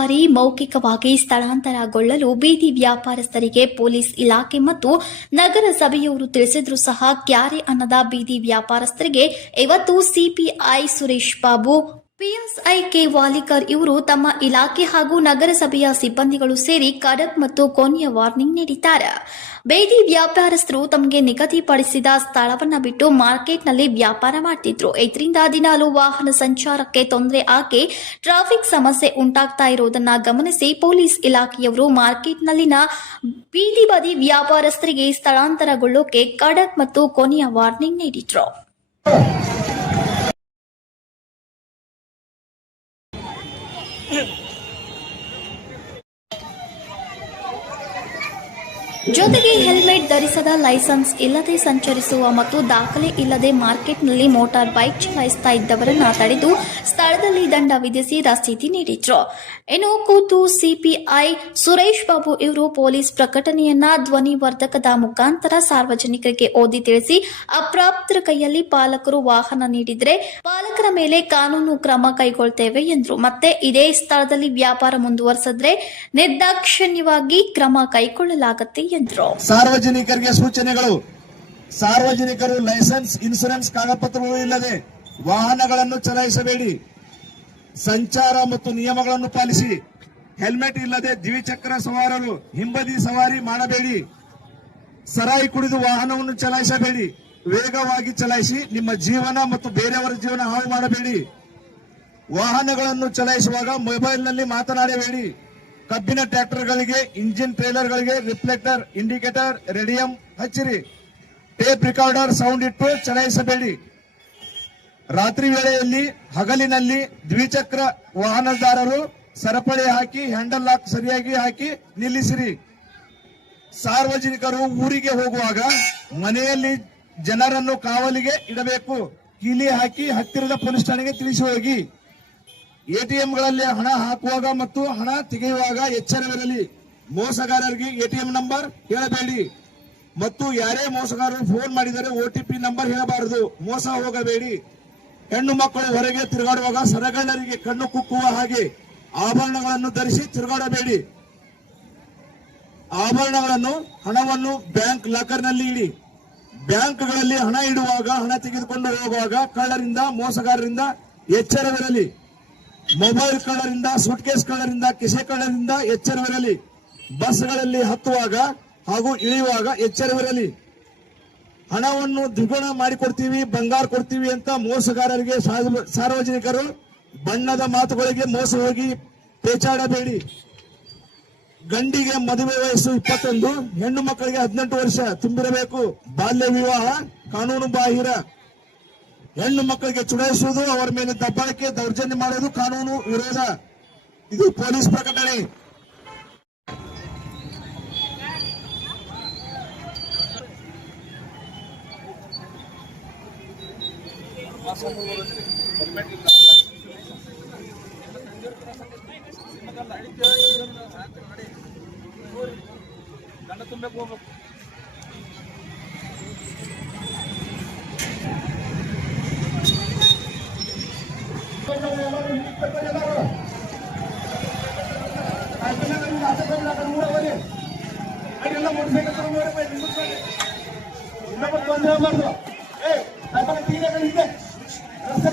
ಬಾರಿ ಮೌಖಿಕವಾಗಿ ಸ್ಥಳಾಂತರಗೊಳ್ಳಲು ಬೀದಿ ವ್ಯಾಪಾರಸ್ಥರಿಗೆ ಪೊಲೀಸ್ ಇಲಾಖೆ ಮತ್ತು ನಗರಸಭೆಯವರು ತಿಳಿಸಿದ್ರು ಸಹ ಕ್ಯಾರೆ ಅನ್ನದ ಬೀದಿ ವ್ಯಾಪಾರಸ್ಥರಿಗೆ ಇವತ್ತು CPI Suresh Babu, PSI K Walikar ಇವರು ತಮ್ಮ ಇಲಾಖೆ ಹಾಗೂ ನಗರಸಭೆಯ ಸಿಬ್ಬಂದಿಗಳು ಸೇರಿ ಖಡಕ್ ಮತ್ತು ಕೊನೆಯ ವಾರ್ನಿಂಗ್ ನೀಡಿದ್ದಾರೆ. ಬೀದಿ ವ್ಯಾಪಾರಸ್ಥರು ತಮಗೆ ನಿಗದಿಪಡಿಸಿದ ಸ್ಥಳವನ್ನು ಬಿಟ್ಟು ಮಾರ್ಕೆಟ್ನಲ್ಲಿ ವ್ಯಾಪಾರ ಮಾಡ್ತಿದ್ರು. ಇದರಿಂದ ದಿನಾಲು ವಾಹನ ಸಂಚಾರಕ್ಕೆ ತೊಂದರೆ ಆಗಿ ಟ್ರಾಫಿಕ್ ಸಮಸ್ಯೆ ಉಂಟಾಗ್ತಾ ಇರುವುದನ್ನು ಗಮನಿಸಿ ಪೊಲೀಸ್ ಇಲಾಖೆಯವರು ಮಾರ್ಕೆಟ್ನಲ್ಲಿನ ಬೀದಿ ಬದಿ ವ್ಯಾಪಾರಸ್ಥರಿಗೆ ಸ್ಥಳಾಂತರಗೊಳ್ಳೋಕೆ ಖಡಕ್ ಮತ್ತು ಕೊನೆಯ ವಾರ್ನಿಂಗ್ ನೀಡಿದ್ರು. ಜೊತೆಗೆ ಹೆಲ್ಮೆಟ್ ಧರಿಸದ, ಲೈಸೆನ್ಸ್ ಇಲ್ಲದೆ ಸಂಚರಿಸುವ ಮತ್ತು ದಾಖಲೆ ಇಲ್ಲದೆ ಮಾರ್ಕೆಟ್ನಲ್ಲಿ ಮೋಟಾರ್ ಬೈಕ್ ಚಲಾಯಿಸ್ತಾ ಇದ್ದವರನ್ನ ತಡೆದು ಸ್ಥಳದಲ್ಲಿ ದಂಡ ವಿಧಿಸಿ ರಸೀದಿ ನೀಡಿದ್ರು. ಇನ್ನು ಖುದ್ದು ಸಿಪಿಐ ಸುರೇಶ್ ಬಾಬು ಇವರು ಪೊಲೀಸ್ ಪ್ರಕಟಣೆಯನ್ನ ಧ್ವನಿವರ್ಧಕದ ಮುಖಾಂತರ ಸಾರ್ವಜನಿಕರಿಗೆ ಓದಿ ತಿಳಿಸಿ, ಅಪ್ರಾಪ್ತರ ಕೈಯಲ್ಲಿ ಪಾಲಕರು ವಾಹನ ನೀಡಿದ್ರೆ ಪಾಲಕರ ಮೇಲೆ ಕಾನೂನು ಕ್ರಮ ಕೈಗೊಳ್ತೇವೆ ಎಂದರು. ಮತ್ತೆ ಇದೇ ಸ್ಥಳದಲ್ಲಿ ವ್ಯಾಪಾರ ಮುಂದುವರೆಸಿದ್ರೆ ನಿರ್ದಾಕ್ಷಿಣ್ಯವಾಗಿ ಕ್ರಮ ಕೈಗೊಳ್ಳಲಾಗುತ್ತೆ ಎಂದರು. ಸಾರ್ವಜನಿಕರಿಗೆ ಸೂಚನೆಗಳು. ಸಾರ್ವಜನಿಕರು ಲೈಸೆನ್ಸ್, ಇನ್ಸೂರೆನ್ಸ್ ಕಾಗದಪತ್ರಗಳು ಇಲ್ಲದೆ ವಾಹನಗಳನ್ನು ಚಲಾಯಿಸಬೇಡಿ. ಸಂಚಾರ ಮತ್ತು ನಿಯಮಗಳನ್ನು ಪಾಲಿಸಿ. ಹೆಲ್ಮೆಟ್ ಇಲ್ಲದೆ ದ್ವಿಚಕ್ರ ಸವಾರರು ಹಿಂಬದಿ ಸವಾರಿ ಮಾಡಬೇಡಿ. ಸರಾಯಿ ಕುಡಿದು ವಾಹನವನ್ನು ಚಲಾಯಿಸಬೇಡಿ. ವೇಗವಾಗಿ ಚಲಾಯಿಸಿ. ನಿಮ್ಮ ಜೀವನ ಮತ್ತು ಬೇರೆಯವರ ಜೀವನ ಹಾಳು ಮಾಡಬೇಡಿ. ವಾಹನಗಳನ್ನು ಚಲಾಯಿಸುವಾಗ ಮೊಬೈಲ್ನಲ್ಲಿ ಮಾತನಾಡಬೇಡಿ. ಕಬ್ಬಿನ ಟ್ರ್ಯಾಕ್ಟರ್ಗಳಿಗೆ, ಇಂಜಿನ್ ಟ್ರೇಲರ್ಗಳಿಗೆ ರಿಫ್ಲೆಕ್ಟರ್, ಇಂಡಿಕೇಟರ್, ರೇಡಿಯಂ ಹಚ್ಚಿರಿ. ಟೇಪ್ ರಿಕಾರ್ಡರ್ ಸೌಂಡ್ ಇಟ್ಟು ಚಲಾಯಿಸಬೇಡಿ. ರಾತ್ರಿ ವೇಳೆಯಲ್ಲಿ, ಹಗಲಿನಲ್ಲಿ ದ್ವಿಚಕ್ರ ವಾಹನದಾರರು ಸರಪಳಿ ಹಾಕಿ, ಹ್ಯಾಂಡಲ್ ಲಾಕ್ ಸರಿಯಾಗಿ ಹಾಕಿ ನಿಲ್ಲಿಸಿರಿ. ಸಾರ್ವಜನಿಕರು ಊರಿಗೆ ಹೋಗುವಾಗ ಮನೆಯಲ್ಲಿ ಜನರನ್ನು ಕಾವಲಿಗೆ ಇಡಬೇಕು. ಕೀಲಿ ಹಾಕಿ ಹತ್ತಿರದ ಪೊಲೀಸ್ ಠಾಣೆಗೆ ತಿಳಿಸಿ ಹೋಗಿ. ಎಟಿಎಂಗಳಲ್ಲಿ ಹಣ ಹಾಕುವಾಗ ಮತ್ತು ಹಣ ತೆಗೆಯುವಾಗ ಎಚ್ಚರವಿರಲಿ. ಮೋಸಗಾರರಿಗೆ ಎಟಿಎಂ ನಂಬರ್ ಹೇಳಬೇಡಿ ಮತ್ತು ಯಾರೇ ಮೋಸಗಾರರು ಫೋನ್ ಮಾಡಿದರೆ OTP ನಂಬರ್ ಹೇಳಬಾರದು. ಮೋಸ ಹೋಗಬೇಡಿ. ಹೆಣ್ಣು ಮಕ್ಕಳು ಹೊರಗೆ ತಿರುಗಾಡುವಾಗ ಸರಗಳ್ಳರಿಗೆ ಕಣ್ಣು ಕುಕ್ಕುವ ಹಾಗೆ ಆಭರಣಗಳನ್ನು ಧರಿಸಿ ತಿರುಗಾಡಬೇಡಿ. ಆಭರಣಗಳನ್ನು, ಹಣವನ್ನು ಬ್ಯಾಂಕ್ ಲಾಕರ್ನಲ್ಲಿ ಇಡಿ. ಬ್ಯಾಂಕ್ಗಳಲ್ಲಿ ಹಣ ಇಡುವಾಗ, ಹಣ ತೆಗೆದುಕೊಂಡು ಹೋಗುವಾಗ ಕಳ್ಳರಿಂದ, ಮೋಸಗಾರರಿಂದ ಎಚ್ಚರವಿರಲಿ. Mobile ಕಳ್ಳರಿಂದ, suitcase ಕಳ್ಳರಿಂದ, ಕಿಸೆ ಕಳ್ಳರಿಂದ ಎಚ್ಚರವಿರಲಿ. ಬಸ್ಗಳಲ್ಲಿ ಹತ್ತುವಾಗ ಹಾಗೂ ಇಳಿಯುವಾಗ ಎಚ್ಚರವಿರಲಿ. ಹಣವನ್ನು ದ್ವಿಗುಣ ಮಾಡಿಕೊಡ್ತೀವಿ, ಬಂಗಾರ ಕೊಡ್ತೀವಿ ಅಂತ ಮೋಸಗಾರರಿಗೆ ಸಾರ್ವಜನಿಕರು ಬಣ್ಣದ ಮಾತುಗಳಿಗೆ ಮೋಸ ಹೋಗಿ ಪೇಚಾಡಬೇಡಿ. ಗಂಡಿಗೆ ಮದುವೆ ವಯಸ್ಸು 21, ಹೆಣ್ಣು ಮಕ್ಕಳಿಗೆ 18 ವರ್ಷ ತುಂಬಿರಬೇಕು. ಬಾಲ್ಯ ವಿವಾಹ ಕಾನೂನು ಬಾಹಿರ. ಹೆಣ್ಣು ಮಕ್ಕಳಿಗೆ ಚುಡಾಯಿಸುವುದು, ಅವರ ಮೇಲೆ ದಬ್ಬಾಳಿಕೆ, ದೌರ್ಜನ್ಯ ಮಾಡುವುದು ಕಾನೂನು ವಿರೋಧ. ಇದು ಪೊಲೀಸ್ ಪ್ರಕಟಣೆ. ರಸ್ತೆ